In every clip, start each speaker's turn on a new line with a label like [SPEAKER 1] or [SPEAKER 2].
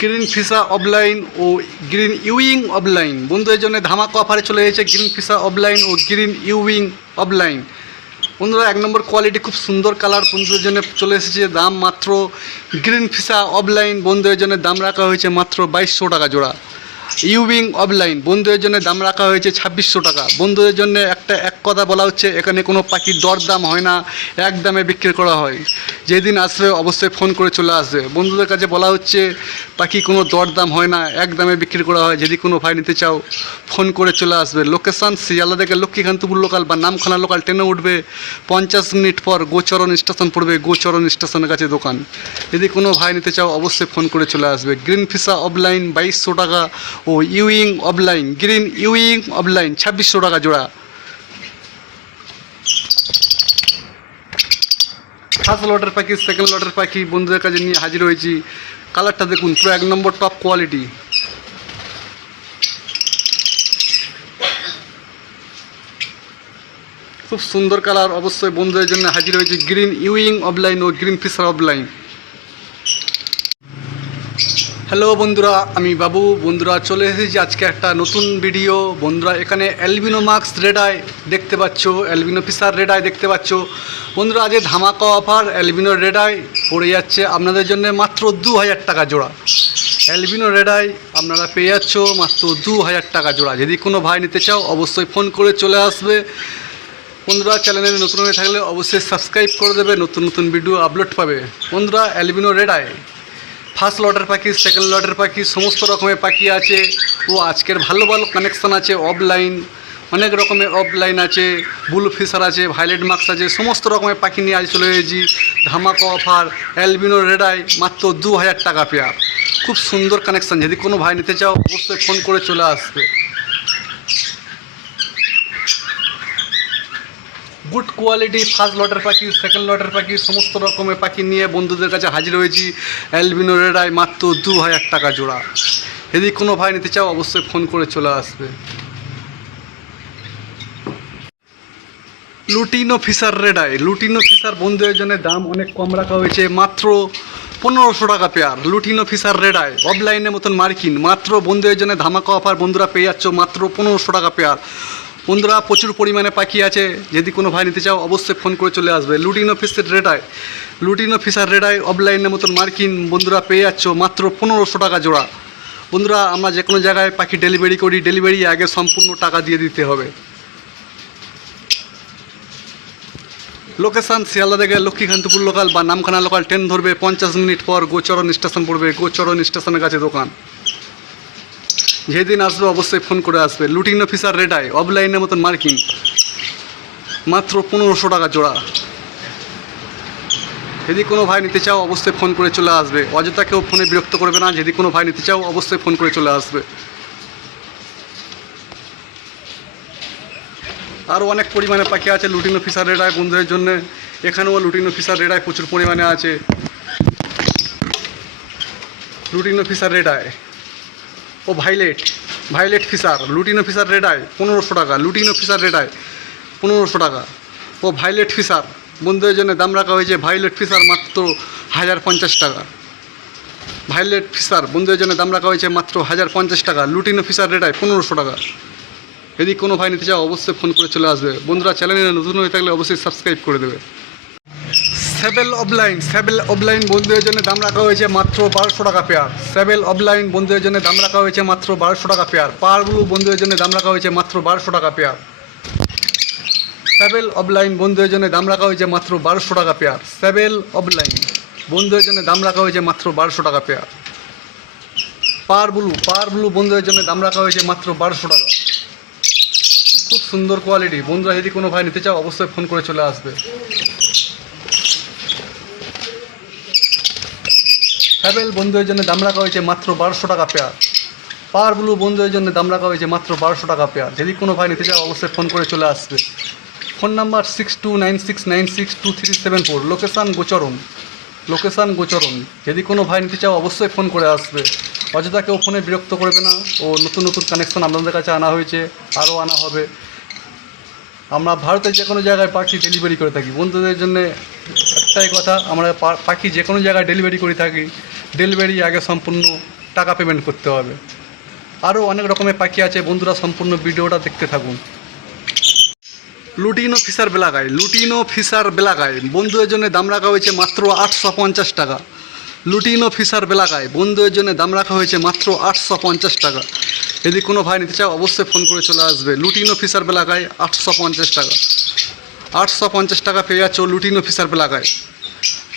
[SPEAKER 1] Green Fischer opaline ও green Ewing opaline বন্ধুদের জন্য ধামাকা অফারে চলে এসেছে গ্রিন ফিসা অফলাইন ও গ্রিন ইউইং অফলাইন বন্ধুরা, এক নম্বর কোয়ালিটি খুব সুন্দর কালার বন্ধুদের জন্য চলে এসেছে। দাম মাত্র গ্রিন ফিসা অফলাইন বন্ধুদের জন্য দাম রাখা হয়েছে মাত্র বাইশশো টাকা জোড়া। ইউবিং অফলাইন বন্ধুদের জন্য দাম রাখা হয়েছে ছাব্বিশশো টাকা। বন্ধুদের জন্য একটা এক কথা বলা হচ্ছে, এখানে কোনো পাখির দর দাম হয় না। এক দামে বিক্রি করা হয়। যেদিন আসবে অবশ্যই ফোন করে চলে আসবে। বন্ধুদের কাছে বলা হচ্ছে পাখি কোনো দর দাম হয় না, এক দামে বিক্রি করা হয়, যদি কোনো ভাই নিতে চাও, ফোন করে চলে আসবে। লোকেশান শিয়ালদা থেকে লক্ষ্মীকান্তপুর লোকাল বা নামখানা লোকাল ট্রেনে উঠবে। পঞ্চাশ মিনিট পর গোচরণ স্টেশন পড়বে, গোচরণ স্টেশনের কাছে দোকান। যদি কোনো ভাই নিতে চাও, অবশ্যই ফোন করে চলে আসবে। গ্রিন ফিসা অফলাইন বাইশশো টাকা ও euwing opaline green euwing opaline ছাব্বিশশো টাকা জোড়া। ফার্স্ট লটের পাখি, সেকেন্ড লটের পাখি বন্ধুদের কাছে নিয়ে হাজির হয়েছি। কালারটা দেখুন, পুরো এক নম্বর টপ কোয়ালিটি খুব সুন্দর কালার, অবশ্যই বন্ধুদের জন্য হাজির হয়েছে। গ্রিন ইউইং অফলাইন ও গ্রিন ফিশার অফলাইন হ্যালো বন্ধুরা, আমি বাবু। বন্ধুরা, চলে এসেছি আজকে একটা নতুন ভিডিও বন্ধুরা, এখানে অ্যালবিনো মার্কস রেড আই দেখতে পাচ্ছ অ্যালবিনো ফিসার রেড আই দেখতে পাচ্ছ। বন্ধুরা, আজকে ধামাকা অফার অ্যালবিনো রেড আই পড়ে যাচ্ছে আপনাদের জন্য মাত্র দু হাজার টাকা জোড়া। অ্যালবিনো রেড আই আপনারা পেয়ে যাচ্ছ মাত্র দু হাজার টাকা জোড়া। যদি কোনো ভাই নিতে চাও, অবশ্যই ফোন করে চলে আসবে। বন্ধুরা চ্যানেলে নতুন হয়ে থাকলে অবশ্যই সাবস্ক্রাইব করে দেবে, নতুন নতুন ভিডিও আপলোড পাবে। বন্ধুরা অ্যালবিনো রেড আই ফার্স্ট লটের পাখি, সেকেন্ড লটের পাখি, সমস্ত রকমের পাখি আছে। ও আজকের ভালো ভালো কানেকশান আছে অফলাইন অনেক রকমের অফলাইন আছে ব্লু ফিশার আছে ভাইলেট মার্কস আছে, সমস্ত রকমের পাখি নিয়ে আজ চলে এসেছি। ধামাকা অফার অ্যালবিনো রেডাই মাত্র দু হাজার টাকা পেয়ার খুব সুন্দর কানেকশান যদি কোনো ভাই নিতে চাও, অবশ্যই ফোন করে চলে আসবে। গুড কোয়ালিটি, ফার্স্ট লটের পাখি, সেকেন্ড লটের পাখি, সমস্ত রকমের পাখি নিয়ে বন্ধুদের কাছে হাজির হয়েছি। অ্যালবিনো রেডায় মাত্র দু হাজার টাকা জোড়া। যদি কোনো ভাই নিতে চাও, অবশ্যই ফোন করে চলে আসবে। Lutino fischer red eye lutino fischer বন্ধুদের জন্য দাম অনেক কম রাখা হয়েছে, মাত্র পনেরোশো টাকা পেয়ার। লুটিনো ফিসার রেডায় অফলাইনের মতন মার্কিন। মাত্র বন্ধুদের জন্য ধামাকা অফার বন্ধুরা পেয়ে যাচ্ছ মাত্র পনেরোশো টাকা পেয়ার। বন্ধুরা, প্রচুর পরিমাণে পাখি আছে। যদি কোনো ভাই নিতে চাও, অবশ্যই ফোন করে চলে আসবে। Lutino fischer red eye. Lutino fischer red eye অফলাইনের মতন মার্কিন বন্ধুরা পেয়ে যাচ্ছ মাত্র পনেরোশো টাকা জোড়া। বন্ধুরা, আমরা যে কোনো জায়গায় পাখি ডেলিভারি করি, ডেলিভারি আগে সম্পূর্ণ টাকা দিয়ে দিতে হবে। লোকেশান শিয়ালদা থেকে লক্ষ্মীকান্তপুর লোকাল বা নামখানা লোকাল ট্রেন ধরবে, পঞ্চাশ মিনিট পর গোচরণ স্টেশন পড়বে। গোচরণ স্টেশনের কাছে দোকান। যেদিন আসবে অবশ্যই ফোন করে আসবে। লুটিং অফিসার রেডায় অফলাইনের মতন মার্কিং মাত্র পনেরোশো টাকা জোড়া। যদি কোনো ভাই নিতে চাও, অবশ্যই ফোন করে চলে আসবে। অযথা কেউ ফোনে বিরক্ত করবে না। যদি কোনো ভাই নিতে চাও, অবশ্যই ফোন করে চলে আসবে। আরও অনেক পরিমাণে পাখি আছে লুটিন অফিসার রেডায় বন্ধুদের জন্য। এখানেও লুটিন অফিসার রেডায় প্রচুর পরিমাণে আছে। লুটিন অফিসার রেডায় ও violet violet fischer lutino fischer red eye পনেরোশো টাকা, লুটিন অফিসার রেডায় পনেরোশো টাকা। ও ভাইলেট ফিসার বন্ধুদের জন্য দাম রাখা হয়েছে ভাইলেট ফিসার মাত্র হাজার পঞ্চাশ টাকা। ভাইলেট ফিসার বন্ধুদের জন্য দাম রাখা হয়েছে মাত্র হাজার পঞ্চাশ টাকা, লুটিন অফিসার রেডায় পনেরোশো টাকা। যদি কোনো ভাই নিতে চাও, অবশ্যই ফোন করে চলে আসবে। বন্ধুরা, চ্যানেলে নতুন হয়ে থাকলে অবশ্যই সাবস্ক্রাইব করে দেবে। সেভেল অফলাইন সেভেল অফলাইন বন্ধুদের জন্য দাম রাখা হয়েছে মাত্র বারোশো টাকা পেয়ার সেভেল অফলাইন বন্ধুদের জন্য দাম রাখা হয়েছে মাত্র বারোশো টাকা পেয়ার পাওয়ারগুলো বন্ধুদের জন্য দাম রাখা হয়েছে মাত্র বারোশো টাকা পেয়ার সেভেল অফলাইন বন্ধুদের জন্য দাম রাখা হয়েছে মাত্র বারোশো টাকা পেয়ার সেভেল অফলাইন বন্ধুদের জন্য দাম রাখা হয়েছে মাত্র বারোশো টাকা pair parblue parblue বন্ধুদের জন্য দাম রাখা হয়েছে মাত্র বারোশো টাকা। খুব সুন্দর কোয়ালিটি বন্ধুরা, যদি কোনো ভাই নিতে চাও, অবশ্যই ফোন করে চলে আসবে। হ্যাভেল বন্ধুদের জন্য দাম রাখা হয়েছে মাত্র বারোশো টাকা পেয়ার পাওয়ার ব্লু বন্ধুদের জন্য দাম রাখা হয়েছে মাত্র বারোশো টাকা পেয়ার যদি কোনো ভাই নিতে চাও অবশ্যই ফোন করে চলে আসবে। Phone number six two nine six nine six two three seven four location Gocharan location Gocharan যদি কোনো ভাই নিতে চাও অবশ্যই ফোন করে আসবে। অযথা কেউ ফোনে বিরক্ত করবে না। ও নতুন নতুন কানেকশন আপনাদের কাছে আনা হয়েছে, আরও আনা হবে। আমরা ভারতের যে কোনো জায়গায় পাখি ডেলিভারি করে থাকি। বন্ধুদের জন্য একটাই কথা, আমরা পাখি যে কোনো জায়গায় ডেলিভারি করে থাকি। ডেলিভারি আগে সম্পূর্ণ টাকা পেমেন্ট করতে হবে। আরও অনেক রকমের পাখি আছে, বন্ধুরা সম্পূর্ণ ভিডিওটা দেখতে থাকুন। লুটিনো ফিসার বেলাগায় লুটিনো ফিসার বেলাগায় বন্ধুদের জন্য দাম রাখা হয়েছে মাত্র আটশো পঞ্চাশ টাকা। লুটিনো ফিসার বেলাগায় বন্ধুদের জন্য দাম রাখা হয়েছে মাত্র আটশো পঞ্চাশ টাকা। যদি কোনো ভাই নিতে চাও, অবশ্যই ফোন করে চলে আসবে। লুটিনো ফিসার বেলাগায় আটশো পঞ্চাশ টাকা। আটশো পঞ্চাশ টাকা পেয়ে যাচ্ছ লুটিনো ফিসার বেলাগায়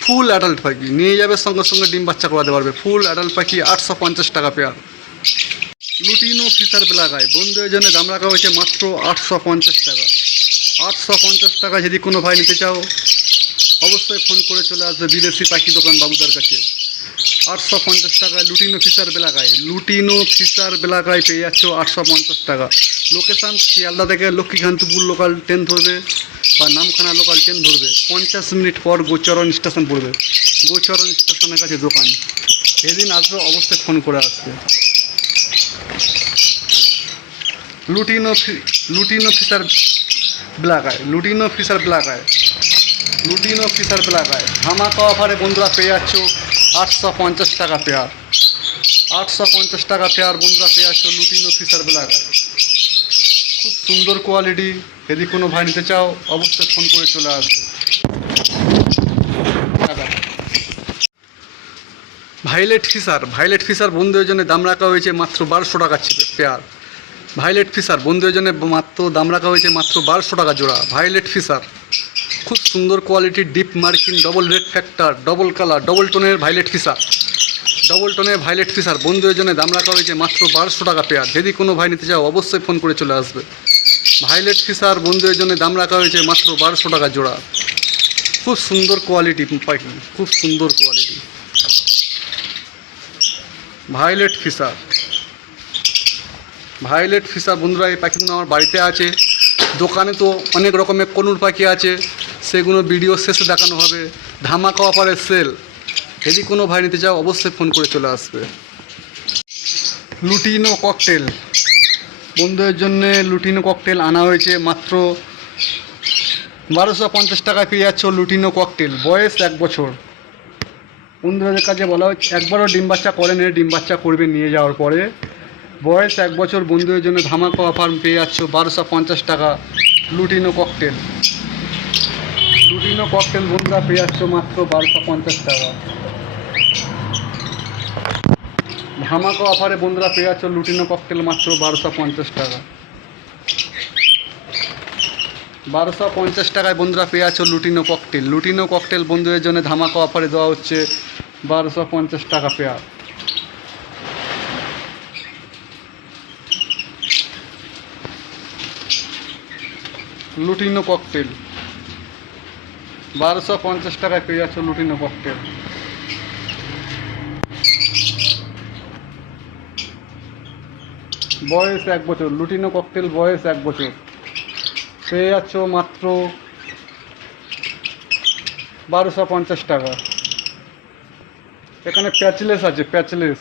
[SPEAKER 1] ফুল অ্যাডাল্ট পাখি। নিয়ে যাবে সঙ্গে সঙ্গে ডিম বাচ্চা করাতে পারবে। ফুল অ্যাডাল্ট পাখি আটশো পঞ্চাশ টাকা পেয়ার লুটিনো ফিসার বেলাগায় বন্ধুদের জন্য দাম রাখা হয়েছে মাত্র আটশো পঞ্চাশ টাকা। আটশো পঞ্চাশ টাকা যদি কোনো ভাই নিতে চাও, অবশ্যই ফোন করে চলে আসবে বিদেশি পাখি দোকান বাবুদার কাছে। আটশো পঞ্চাশ টাকায় লুটিনো ফিসার বেলাগায় লুটিনো ফিসার বেলাগায় পেয়ে যাচ্ছ আটশো পঞ্চাশ টাকা। লোকেশান শিয়ালদা থেকে লক্ষ্মীকান্তপুর লোকাল ট্রেন ধরবে বা নামখানা লোকাল ট্রেন ধরবে। পঞ্চাশ মিনিট পর গোচরণ স্টেশন পড়বে। গোচরণ স্টেশনের কাছে দোকান। সেদিন আসবে অবশ্যই ফোন করে আসবে। Lutino lutino Fischer black eye lutino Fischer black eye lutino Fischer black eye ধামাকা অফারে বন্ধুরা পেয়ে যাচ্ছ আটশো পঞ্চাশ টাকা পেয়ার। আটশো পঞ্চাশ টাকা পেয়ার বন্ধুরা পেয়ে যাচ্ছ লুটিনো ফিসার ব্ল্যাক খুব সুন্দর কোয়ালিটি যদি কোনো ভাই নিতে চাও, অবশ্যই ফোন করে চলে আসবে। ভাইলেট ফিসার ভাইলেট ফিসার বন্ধুদের জন্য দাম রাখা হয়েছে মাত্র বারোশো টাকা ছিল পেয়ার। ভাইলেট ফিসার বন্ধুদের জন্য মাত্র দাম রাখা হয়েছে মাত্র বারোশো টাকা জোড়া। ভাইলেট ফিসার খুব সুন্দর কোয়ালিটির ডিপ মার্কিন double red factor double colour double টোনের ভাইলেট ফিসার ডবল টোনের ভাইলেট ফিসার বন্ধুদের জন্য দাম রাখা হয়েছে মাত্র বারোশো টাকা পেয়ার। যদি কোনো ভাই নিতে চাও, অবশ্যই ফোন করে চলে আসবে। ভাইলেট ফিসার বন্ধুদের জন্য দাম রাখা হয়েছে মাত্র বারোশো টাকা জোড়া। খুব সুন্দর কোয়ালিটি পাখি খুব সুন্দর quality violet fischer violet fischer বন্ধুরা, এই পাখিগুলো আমার বাড়িতে আছে। দোকানে তো অনেক রকমের কনুর পাখি আছে। সেগুলো ভিডিও শেষে দেখানো হবে। ধামাকা অফারের সেল যদি কোনো ভাই নিতে চাও, অবশ্যই ফোন করে চলে আসবে। লুটিনো ককটেল বন্ধুদের জন্য লুটিনো ককটেল আনা হয়েছে মাত্র বারোশো পঞ্চাশ টাকা পেয়ে যাচ্ছ লুটিনো ককটেল বয়স এক বছর। বন্ধুদের কাছে বলা হচ্ছে, একবারও ডিম বাচ্চা করেন ডিম বাচ্চা করবে নিয়ে যাওয়ার পরে। বয়স এক বছর, বন্ধুদের জন্য ধামাকা অফার পেয়ে যাচ্ছ বারোশো পঞ্চাশ টাকা লুটিনো ককটেল লুটিনো ককটেল বন্ধুরা পেয়ে যাচ্ছ মাত্র বারোশো পঞ্চাশ টাকা। ধামাকা অফারে বন্ধুরা পেয়ে যাচ্ছ লুটিনো ককটেল মাত্র বারোশো পঞ্চাশ টাকা। বারোশো পঞ্চাশ টাকায় বন্ধুরা পেয়ে যাচ্ছ লুটিনো ককটেল। লুটিনো ককটেল বন্ধুদের জন্য ধামাকা অফারে দেওয়া হচ্ছে বারোশো পঞ্চাশ টাকা পেয়ার লুটিনো ককটেল। বারোশো পঞ্চাশ টাকায় পেয়ে যাচ্ছ লুটিনো ককটেল বয়স এক বছর লুটিনো ককটেল বয়স এক বছর। পেয়ে যাচ্ছ মাত্র বারোশো পঞ্চাশ টাকা। এখানে প্যাচলেস আছে, প্যাচলেস।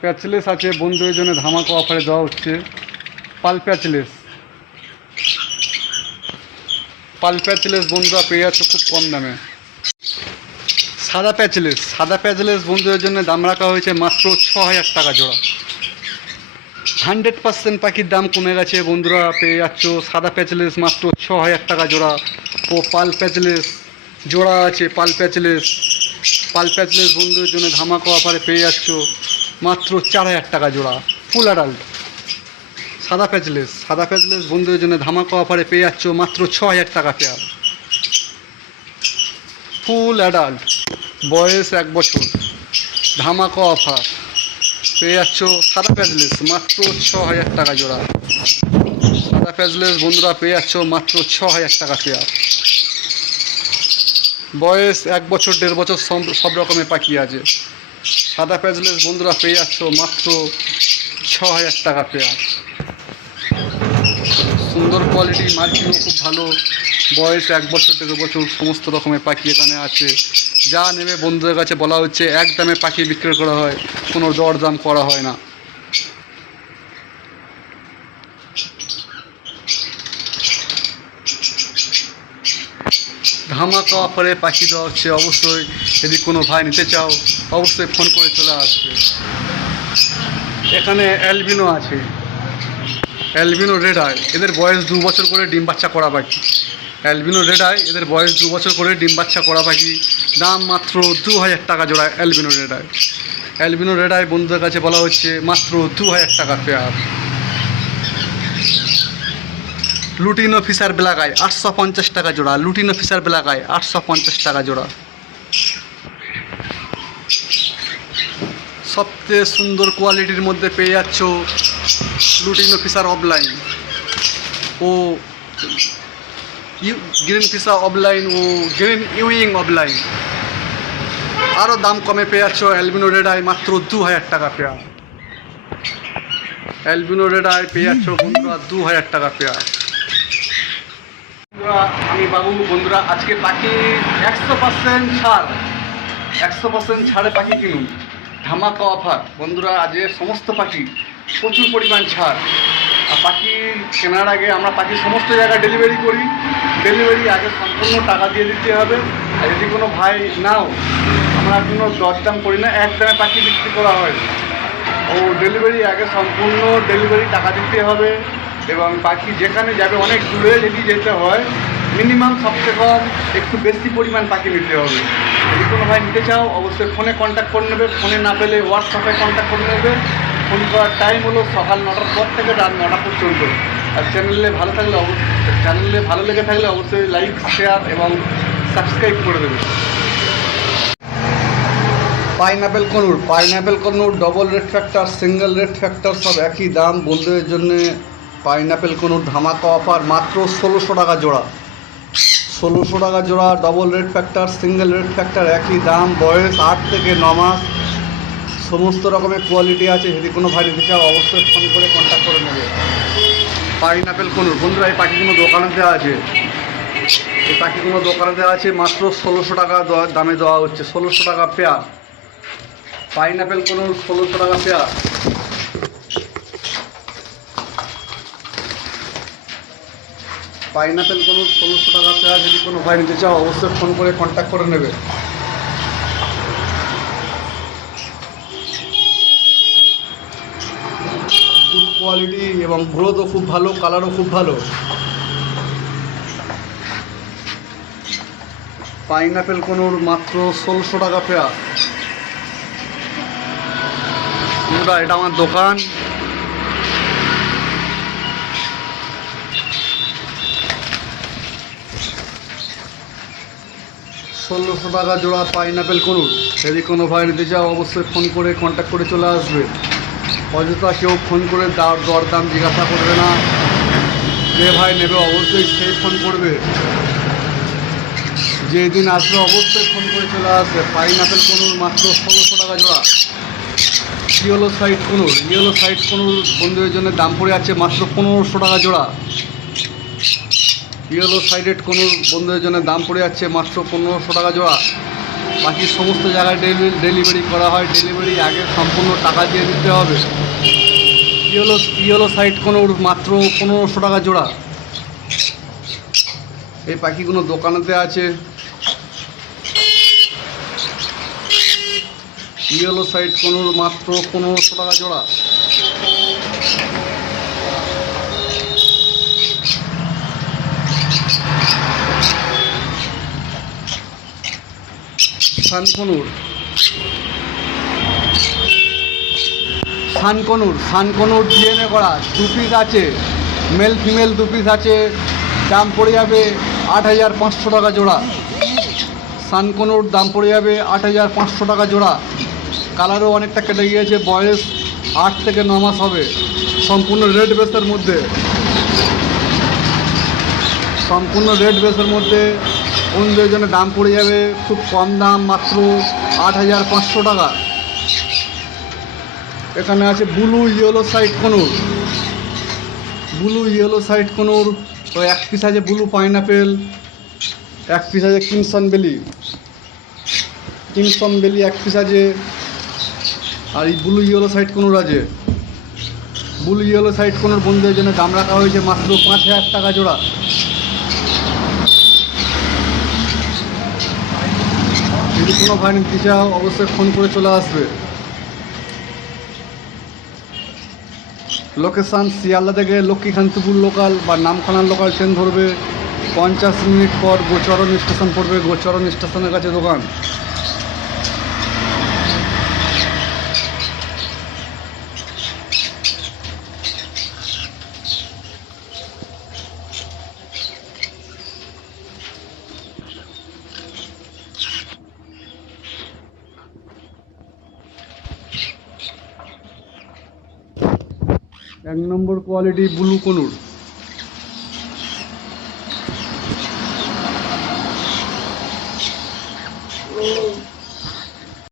[SPEAKER 1] প্যাচলেস আছে, বন্ধুদের জন্য ধামাকা অফারে দেওয়া হচ্ছে। পাল প্যাচলেস পাল প্যাচলেস বন্ধুরা পেয়ে যাচ্ছে খুব কম দামে। সাদা প্যাচলেস সাদা প্যাচলেস বন্ধুদের জন্য দাম রাখা হয়েছে মাত্র ছ হাজার টাকা জোড়া। হান্ড্রেড পার্সেন্ট পাখির দাম কমে গেছে বন্ধুরা পেয়ে যাচ্ছ সাদা প্যাচলেস মাত্র ছ হাজার টাকা জোড়া। ও পাল প্যাচলেস জোড়া আছে পাল প্যাচলেস পাল প্যাচলেস বন্ধুদের জন্য ধামাকা অফারে পেয়ে যাচ্ছ মাত্র চার হাজার টাকা জোড়া, ফুল অ্যাডাল্ট। সাদা প্যাজলেস সাদা প্যাজলেস বন্ধুদের জন্য ধামাকা অফারে পেয়ে যাচ্ছ মাত্র ছ হাজার টাকা পেয়ার ফুল অ্যাডাল্ট বয়স এক বছর, ধামাকা অফার পেয়ে যাচ্ছ সাদা প্যাজলেস মাত্র ছ হাজার টাকা জোড়া। সাদা প্যাজলেস বন্ধুরা, পেয়ে যাচ্ছ মাত্র ছ হাজার টাকা পেয়ার বয়স এক বছর, দেড় বছর, সব রকমের পাখি আছে। সাদা প্যাজলেস বন্ধুরা, পেয়ে যাচ্ছ মাত্র ছ হাজার টাকা পেয়ার সুন্দর কোয়ালিটি মার্কিংও খুব ভালো। বয়স এক বছর, দেড় বছর, সমস্ত রকমের পাখি এখানে আছে। যা নেবে বন্ধুদের কাছে বলা হচ্ছে, এক দামে পাখি বিক্রি করা হয়, কোনো দর দাম করা হয় না। ধামাকা অফারে পাখি দেওয়া হচ্ছে, অবশ্যই। যদি কোনো ভাই নিতে চাও, অবশ্যই ফোন করে চলে আসবে। এখানে অ্যালবিনো আছে। অ্যালবিনো রেড আই, এদের বয়স দু বছর করে ডিম বাচ্চা করা পাখি অ্যালবিনো রেড আই, এদের বয়স দু বছর করে ডিম বাচ্চা করা পাখি দাম মাত্র দু হাজার টাকা জোড়া albino red eye. Albino red eye বন্ধুদের কাছে বলা হচ্ছে মাত্র দু হাজার টাকা পেয়ার। লুটিনো ফিসার বেলাকায় আটশো পঞ্চাশ টাকা জোড়া। লুটিনো ফিসার বেলাকায় আটশো পঞ্চাশ টাকা জোড়া। সবচেয়ে সুন্দর কোয়ালিটির মধ্যে পেয়ে যাচ্ছ লুটিনো ফিসার অফলাইন ও গ্রিন ফিসার অফলাইন ও গ্রিন ইউইং অফলাইন আরও দাম কমে পেয়ে যাচ্ছ অ্যালবিনো রেড আই মাত্র দু হাজার টাকা পেয়ার অ্যালবিনো রেড আই পেয়ে যাচ্ছ বন্ধুরা দু হাজার টাকা পেয়ার বন্ধুরা, আমি বাবু, বন্ধুরা, আজকে পাখি একশো পার্সেন্ট ছাড়। একশো পার্সেন্ট ছাড়ে পাখি কিনুন। ধামাকা অফার বন্ধুরা, আজকে সমস্ত পাখি প্রচুর পরিমাণ ছাড়। আর পাখি কেনার আগে আমরা পাখি সমস্ত জায়গায় ডেলিভারি করি। ডেলিভারি আগে সম্পূর্ণ টাকা দিয়ে দিতে হবে। আর যদি কোনো ভাই নাও, আমরা কোনো দরদাম করি না, এক দামে পাখি বিক্রি করা হয়। ও ডেলিভারি আগে সম্পূর্ণ ডেলিভারি টাকা দিতে হবে এবং পাখি যেখানে যাবে অনেক দূরে যদি যেতে হয় মিনিমাম সবচেয়ে কম একটু বেশি পরিমাণ পাখি নিতে হবে। যদি কোনো ভাই নিতে চাও, অবশ্যই ফোনে কন্ট্যাক্ট করে নেবে। ফোনে না পেলে হোয়াটসঅ্যাপে কন্ট্যাক্ট করে নেবে। ফোন করার টাইম হলো সকাল নটার পর থেকে রাত নটা পর্যন্ত। আর চ্যানেলে ভালো থাকলে অবশ্যই চ্যানেলে ভালো লেগে থাকলে অবশ্যই লাইক শেয়ার এবং সাবস্ক্রাইব করে দেবে pineapple conure pineapple conure double red factor single red factor সব একই দাম। বন্ধুদের জন্য পাইনাপেল কনুর ধামাকা অফার মাত্র ষোলোশো টাকা জোড়া। ষোলোশো টাকা জোড়া double red factor single red factor একই দাম। বয়স আট থেকে ন মাস। সমস্ত রকমের কোয়ালিটি আছে, যদি কোনো ভাই নিতে চাও অবশ্যই ফোন করে কন্ট্যাক্ট করে নেবে। পাইনাপেল কনুর, বন্ধুরা, এই পাখিগুলো দোকানে দেওয়া আছে। এই পাখিগুলো দোকানে দেওয়া আছে মাত্র ষোলোশো টাকা দামে দেওয়া হচ্ছে, ষোলোশো টাকা পেয়ার পাইনাপেল কোনো ষোলোশো টাকা পেয়ার পাইনাপেল কোনো ষোলোশো টাকা পেয়ার যদি কোনো ভাই নিতে চাও অবশ্যই ফোন করে কন্ট্যাক্ট করে নেবে। কোয়ালিটি এবং গ্রোথও খুব ভালো কালারও খুব ভালো। পাইনাপেল কোনোর মাত্র ষোলোশো টাকা বন্ধুরা এটা আমার দোকান। ষোলোশো টাকা জোড়া পাইনাপেল করুন যদি কোনো ভাই নিতে চাও, অবশ্যই ফোন করে কন্ট্যাক্ট করে চলে আসবে। অযথা কেউ ফোন করে দার দরদাম জিজ্ঞাসা করবে না। যে ভাই নেবে অবশ্যই সেই ফোন করবে। যেদিন আসবে অবশ্যই ফোন করে চলে আসবে। পাইনাপেল কোনুর মাত্র ষোলোশো টাকা জোড়া। Yellow side conure yellow side conure বন্ধুদের জন্য দাম পড়ে আছে মাত্র পনেরোশো টাকা জোড়া। ইয়েলো সাইডেড কোনুর বন্ধুদের জন্য দাম পড়ে যাচ্ছে মাত্র পনেরোশো টাকা জোড়া। বাকি সমস্ত জায়গায় ডেলি, ডেলিভারি করা হয়, ডেলিভারি আগে সম্পূর্ণ টাকা দিয়ে দিতে হবে। ইয়েলো ইয়েলো সাইড কোনুর মাত্র পনেরোশো টাকা জোড়া? এই পাখিগুলো দোকানেতে আছে। ইয়েলো সাইড কোনোর মাত্র পনেরোশো টাকা জোড়া? সানকনুর। সানকনুর সানকনুর ডিএনএ করা দু পিস আছে মেল ফিমেল দু পিস আছে, দাম পড়ে যাবে আট হাজার পাঁচশো টাকা জোড়া। সানকনুর দাম পড়ে যাবে আট হাজার পাঁচশো টাকা জোড়া। কালারও অনেকটা কেটে গিয়েছে, বয়স আট থেকে ন মাস হবে। সম্পূর্ণ রেড বেসের মধ্যে। সম্পূর্ণ রেড বেসের মধ্যে বন্ধুদের জন্য দাম পড়ে যাবে খুব কম দাম মাত্র আট হাজার পাঁচশো টাকা। এখানে আছে blue, yellow side conure. Blue, yellow side conure. তো এক পিস আছে ব্লু পাইনাপেল, এক পিস আছে কিমসন বেলি। কিমসন বেলি এক পিস আছে, আর এই ব্লু, ইয়েলো সাইড কনুর আছে। ব্লু, ইয়েলো সাইড কনুর বন্ধুদের জন্য দাম রাখা হয়েছে মাত্র পাঁচ হাজার টাকা জোড়া। যদি কোনো ভাই নিতে চাও অবশ্যই ফোন করে চলে আসবে। লোকেশান শিয়ালদা থেকে লক্ষ্মীকান্তপুর লোকাল বা নামখানার লোকাল ট্রেন ধরবে। পঞ্চাশ মিনিট পর গোচরণ স্টেশন পড়বে। গোচরণ স্টেশনের কাছে দোকান। এক নম্বর কোয়ালিটি ব্লু কনুর।